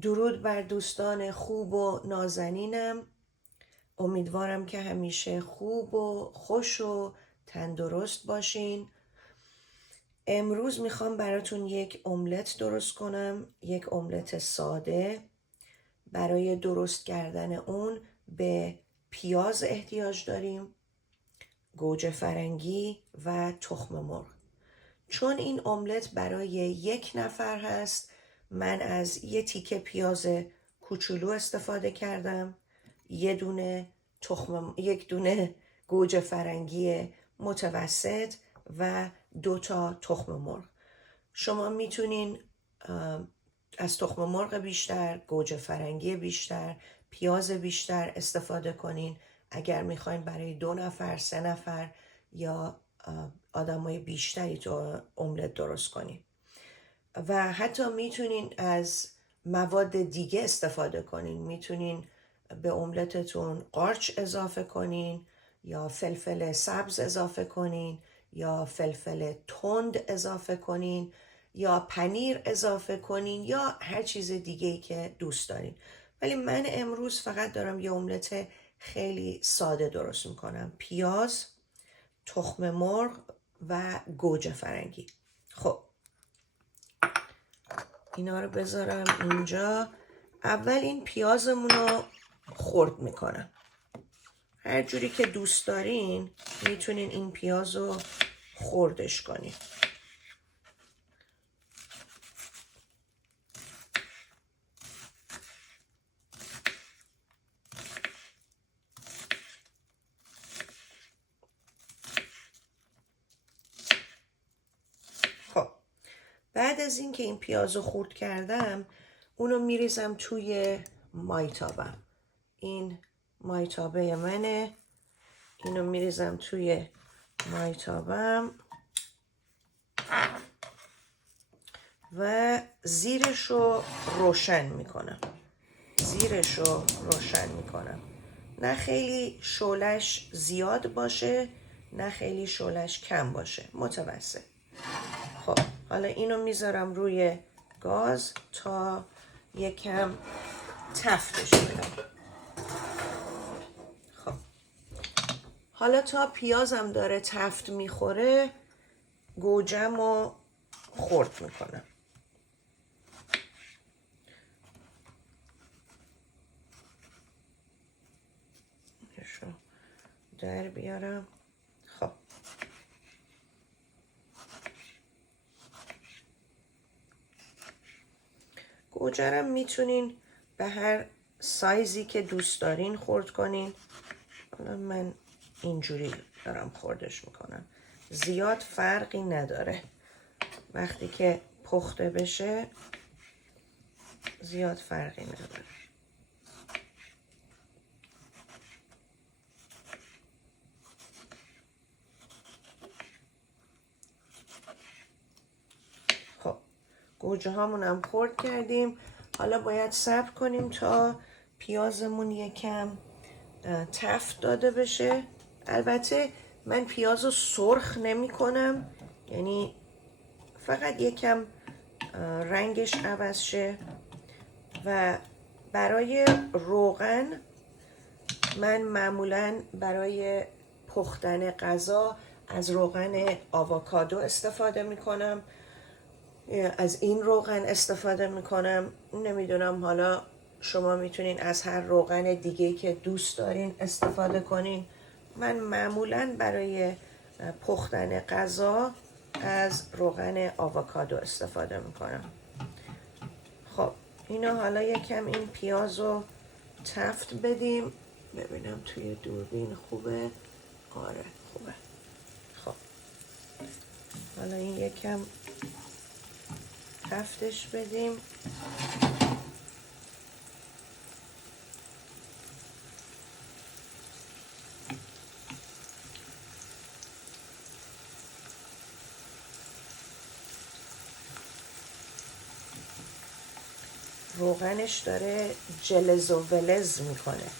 درود بر دوستان خوب و نازنینم. امیدوارم که همیشه خوب و خوش و تندرست باشین. امروز میخوام براتون یک املت درست کنم، یک املت ساده. برای درست کردن اون به پیاز احتیاج داریم، گوجه فرنگی و تخم مرغ. چون این املت برای یک نفر هست، من از یه تیکه پیاز کوچولو استفاده کردم، یک دونه گوجه فرنگی متوسط و 2 تخم مرغ. شما میتونین از تخم مرغ بیشتر، گوجه فرنگی بیشتر، پیاز بیشتر استفاده کنین اگر میخواین برای 2 نفر، 3 نفر یا آدمای بیشتری تو املت درست کنین. و حتی میتونین از مواد دیگه استفاده کنین. میتونین به املتتون قارچ اضافه کنین یا فلفل سبز اضافه کنین یا فلفل تند اضافه کنین یا پنیر اضافه کنین یا هر چیز دیگه‌ای که دوست دارین. ولی من امروز فقط دارم یه املت خیلی ساده درست میکنم: پیاز، تخم مرغ و گوجه فرنگی. خب اینا رو بذارم اینجا. اول این پیازمون رو خرد میکنم. هر جوری که دوست دارین میتونین این پیاز رو خردش کنین. خب بعد از این که این پیاز رو خرد کردم، اونو میریزم توی مایتابم. این مایتابه منه. اینو میریزم توی مایتابم و زیرش رو روشن میکنم. نه خیلی شعله‌اش زیاد باشه، نه خیلی شعله‌اش کم باشه، متوسط. خب حالا اینو میذارم روی گاز تا یکم تفتش بدم. خب حالا تا پیازم داره تفت میخوره، گوجم رو خرد میکنم. اینشو در بیارم. خب گوجرم میتونین به هر سایزی که دوست دارین خرد کنین. حالا من اینجوری دارم خردش میکنم. زیاد فرقی نداره. وقتی که پخته بشه زیاد فرقی نداره. خب گوجه هامون هم خرد کردیم. حالا باید صبر کنیم تا پیازمون یکم تفت داده بشه. البته من پیاز رو سرخ نمی کنم، یعنی فقط یکم رنگش عوض شه. و برای روغن من معمولا برای پختن غذا از روغن آووکادو استفاده میکنم. از این روغن استفاده میکنم. نمیدونم، حالا شما میتونین از هر روغن دیگه که دوست دارین استفاده کنین. من معمولا برای پختن غذا از روغن آووکادو استفاده میکنم. خب اینو حالا یکم این پیاز رو تفت بدیم. ببینم توی دوربین خوبه. آره خوبه. خب حالا این یکم تفتش بدیم. روغنش داره جلز و ولز میکنه.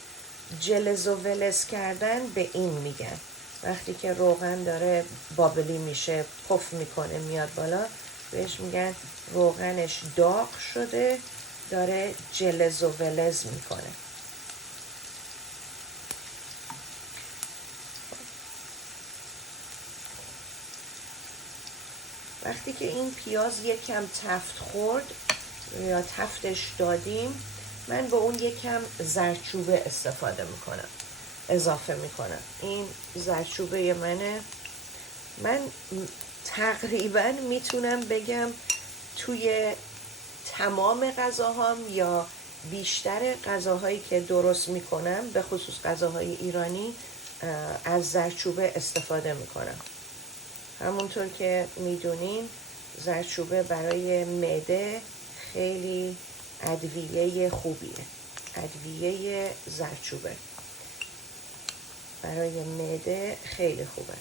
جلز و ولز کردن به این میگن. وقتی که روغن داره بابلی میشه، پف میکنه، میاد بالا، بهش میگن روغنش داغ شده داره جلز و ولز میکنه. وقتی که این پیاز یک کم تفت خورد یا تفتش دادیم، من به اون یک کم زردچوبه اضافه میکنم. این زردچوبه منه. من تقریبا میتونم بگم توی تمام غذاهام یا بیشتر غذاهایی که درست میکنم، به خصوص غذاهای ایرانی، از زردچوبه استفاده میکنم. همونطور که میدونین زردچوبه برای معده خیلی ادویه خوبیه. ادویه زردچوبه برای معده خیلی خوبه.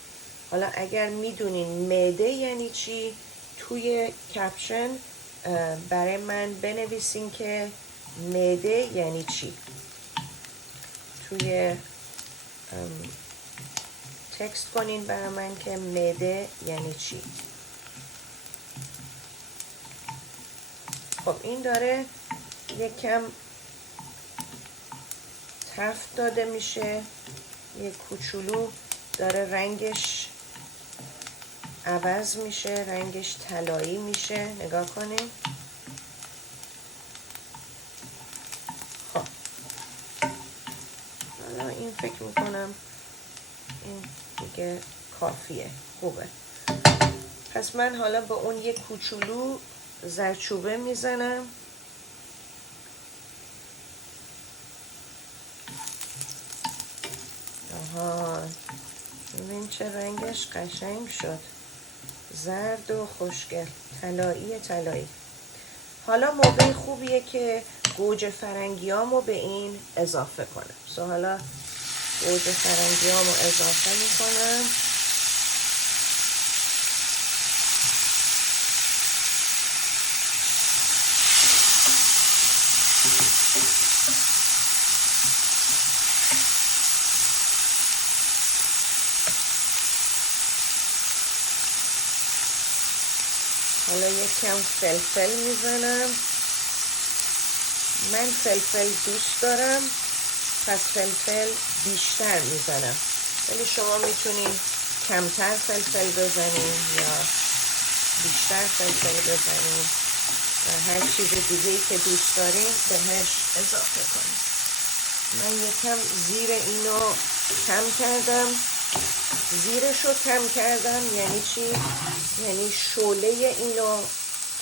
حالا اگر میدونین معده یعنی چی، توی کپشن برای من بنویسین که معده یعنی چی. توی تکست کنین برای من که معده یعنی چی. خب این داره یک کم تفت داده میشه، یک کوچولو داره رنگش عوض میشه، رنگش طلایی میشه. نگاه کنین. خب حالا این فکر میکنم این دیگه کافیه، خوبه. پس من حالا به اون یک کوچولو زردچوبه میزنم. آها، ببین چه رنگش قشنگ شد، زرد و خوشگل، طلایی. حالا موقع خوبیه که گوجه فرنگیامو به این اضافه کنم. حالا گوجه فرنگیامو اضافه میکنم. حالا یک کم فلفل میزنم. من فلفل دوست دارم، پس فلفل بیشتر میزنم، ولی شما میتونین کمتر فلفل بزنین یا بیشتر فلفل بزنین و هر چیز دیگه‌ای که دوست دارین بهش اضافه کنین. من یکم زیر اینو کم کردم. زیرشو کم کردم یعنی چی؟ یعنی شعله اینو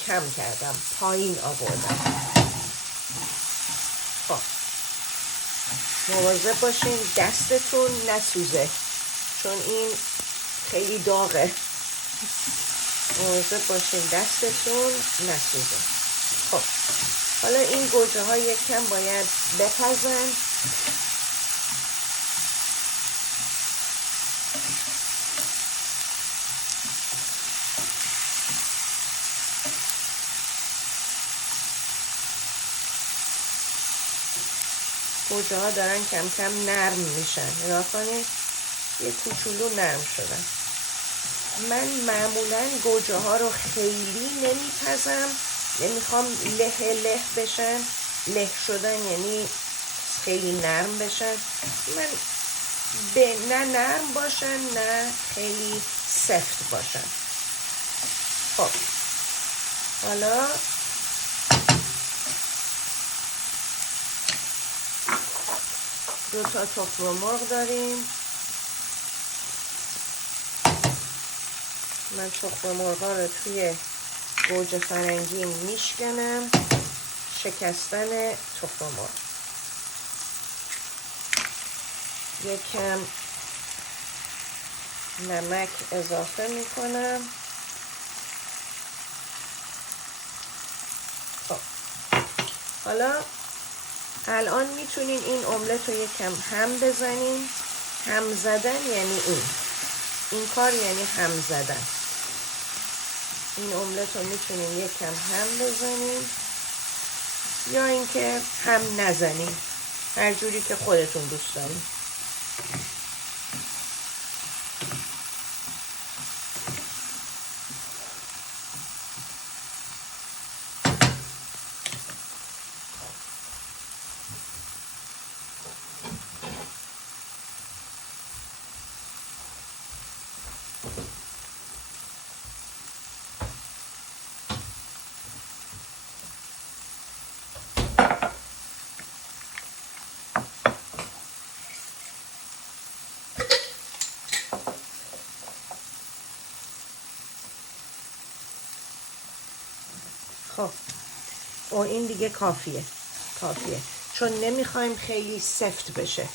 کم کردم، پایین آوردم. خب مواظب باشین دستتون نسوزه، چون این خیلی داغه. مواظب باشین دستتون نسوزه. خب حالا این گوجه ها یکم باید بپزن. گوجه ها دارن کم کم نرم میشن. نگاه کنید یه کوچولو نرم شدن. من معمولا گوجه ها رو خیلی نمیپزم، نمیخوام له بشن. له شدن یعنی خیلی نرم بشن. من نه نرم باشن نه خیلی سفت باشن. خب حالا دو تا تخم مرغ داریم. من تخم مرغا رو توی گوجه فرنگی میشکنم. شکستن تخم مرغ. یک کم نمک اضافه میکنم. خب حالا الان میتونین این املت رو یک کم هم بزنین. هم زدن یعنی این کار یعنی هم زدن. این املت رو میتونین یک کم هم بزنین یا اینکه هم نزنین، هر جوری که خودتون دوست دارین. خب این دیگه کافیه چون نمیخوایم خیلی سفت بشه.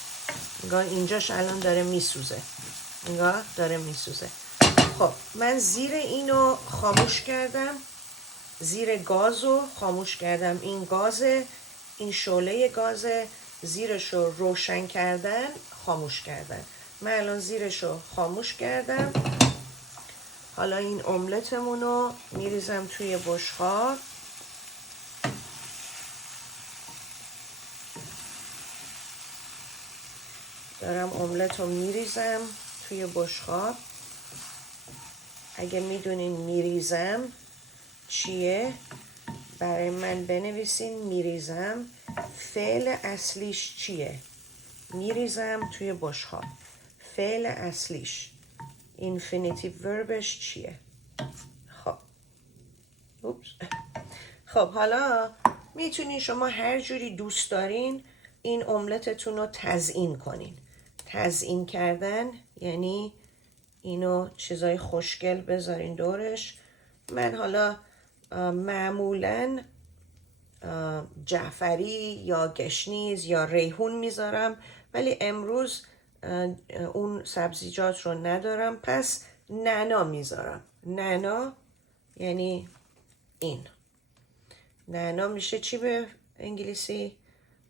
نگاه اینجاش الان داره میسوزه. خب من زیر اینو خاموش کردم، زیر گازو خاموش کردم. این گازه، این شعله گازه، زیرشو روشن کردن، خاموش کردن. من الان زیرشو خاموش کردم. حالا این املتمونو میریزم توی بشقاب. دارم املت رو میریزم توی بشقاب. اگه میدونین میریزم چیه برای من بنویسین. میریزم فعل اصلیش چیه؟ میریزم توی بشقاب. فعل اصلیش اینفینیتیو وربش چیه؟ خب حالا میتونین شما هر جوری دوست دارین این املتتون رو تزیین کنین. تزیین کردن یعنی اینو چیزای خوشگل بذارین دورش. من حالا معمولاً جعفری یا گشنیز یا ریحون میذارم، ولی امروز اون سبزیجات رو ندارم، پس نعنا میذارم. نعنا یعنی این. نعنا میشه چی به انگلیسی؟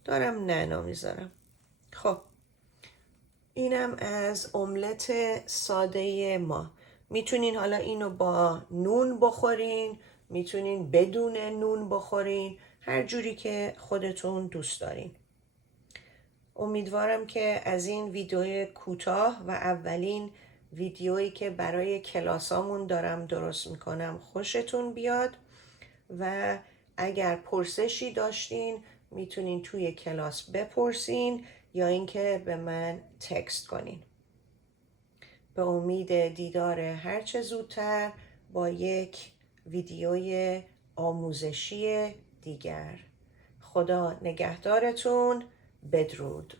دارم نعنا میذارم. خب اینم از املت ساده ما. میتونین حالا اینو با نون بخورین، میتونین بدون نون بخورین، هر جوری که خودتون دوست دارین. امیدوارم که از این ویدیو کوتاه و اولین ویدیویی که برای کلاسامون دارم درست میکنم خوشتون بیاد و اگر پرسشی داشتین میتونین توی کلاس بپرسین یا اینکه به من تکست کنین. به امید دیدار هرچه زودتر با یک ویدیوی آموزشی دیگر. خدا نگهدارتون. بدرود.